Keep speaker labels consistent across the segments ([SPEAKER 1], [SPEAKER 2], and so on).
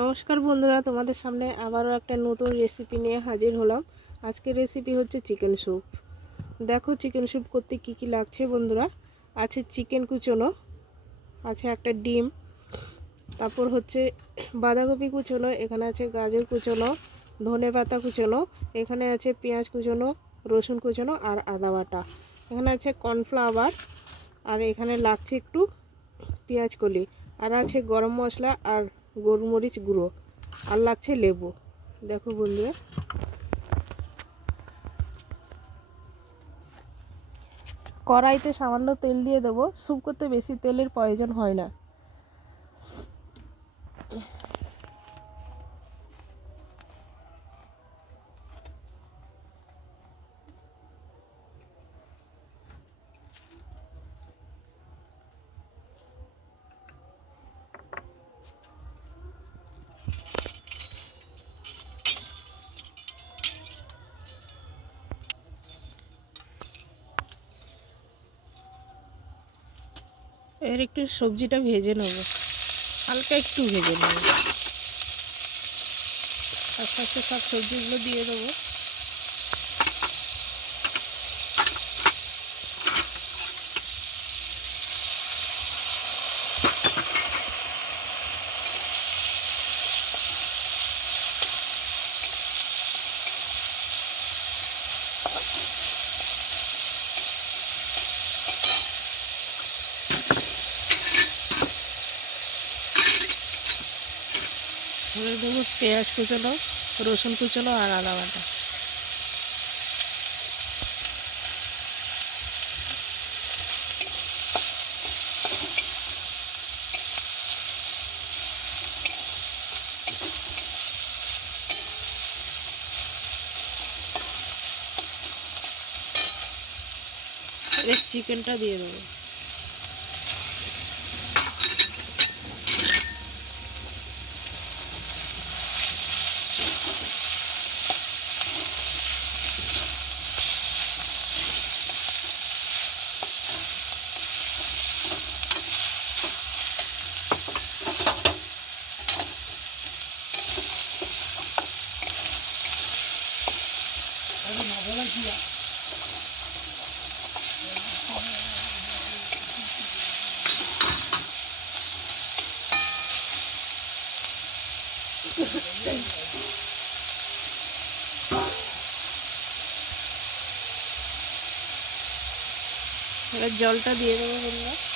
[SPEAKER 1] নমস্কার বন্ধুরা, তোমাদের সামনে আবারও একটা নতুন রেসিপি নিয়ে হাজির হলাম। আজকের রেসিপি হচ্ছে চিকেন স্যুপ দেখো চিকেন স্যুপ করতে কি কি লাগছে বন্ধুরা? আছে চিকেন কুচোনো, আছে একটা ডিম, তারপর হচ্ছে বাঁধাকপি কুচোনো, এখানে আছে গাজর কুচোনো, ধনে পাতা কুচোনো, এখানে আছে পেঁয়াজ কুচোনো, রসুন কুচোনো আর আদা বাটা। এখানে আছে কর্নফ্লাওয়ার আর এখানে লাগছে একটু পেঁয়াজ কলি। আর আছে গরম মশলা আর গোলমরিচ গুঁড়ো আর লাগছে লেবু। দেখো বন্ধুরা। কড়াইতে সামান্য তেল দিয়ে দেবো। স্যুপ করতে বেশি তেলের প্রয়োজন হয় না। এর একটু সবজিটা ভেজে নেব। হালকা একটু ভেজে নেব। আস্তে আস্তে সব সবজিগুলো দিয়ে দেবো। এবার দেবো পেঁয়াজ কুচোনো রসুন কুচোনো আর আদা বাটা। চিকেনটা দিয়ে দেবো। এবার জলটা দিয়ে দেবো বলল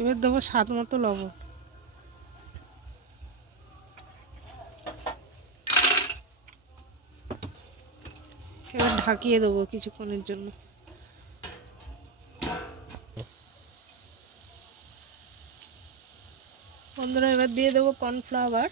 [SPEAKER 1] এবার দেবো স্বাদ মতো লবণ। এবার ঢাকিয়ে দেবো কিছুক্ষণের জন্য। বন্ধুরা, এবার দিয়ে দেবো কর্নফ্লাওয়ার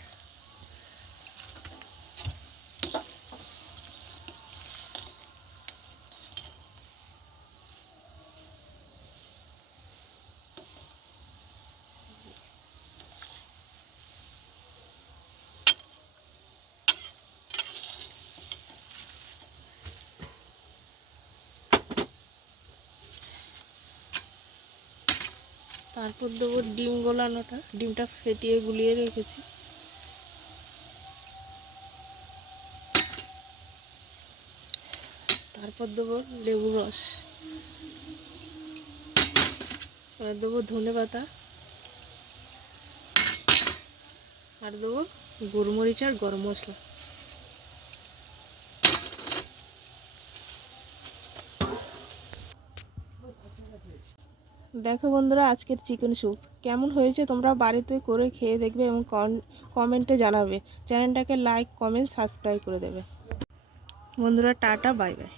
[SPEAKER 1] তারপর দেবো ডিম গোলানোটা, ডিমটা ফেটিয়ে গুলিয়ে রেখেছি। তারপর দেবো লেবু রস। আর দেবো ধনে পাতা। আর দেবো গোলমরিচ আর গরম মশলা। দেখো বন্ধুরা, আজকের চিকেন স্যুপ। কেমন হয়েছে তোমরা বাড়িতে করে খেয়ে দেখবে এবং কমেন্টে জানাবে। চ্যানেলটাকে লাইক, কমেন্ট, সাবস্ক্রাইব করে দেবে। বন্ধুরা, টাটা, বাই বাই।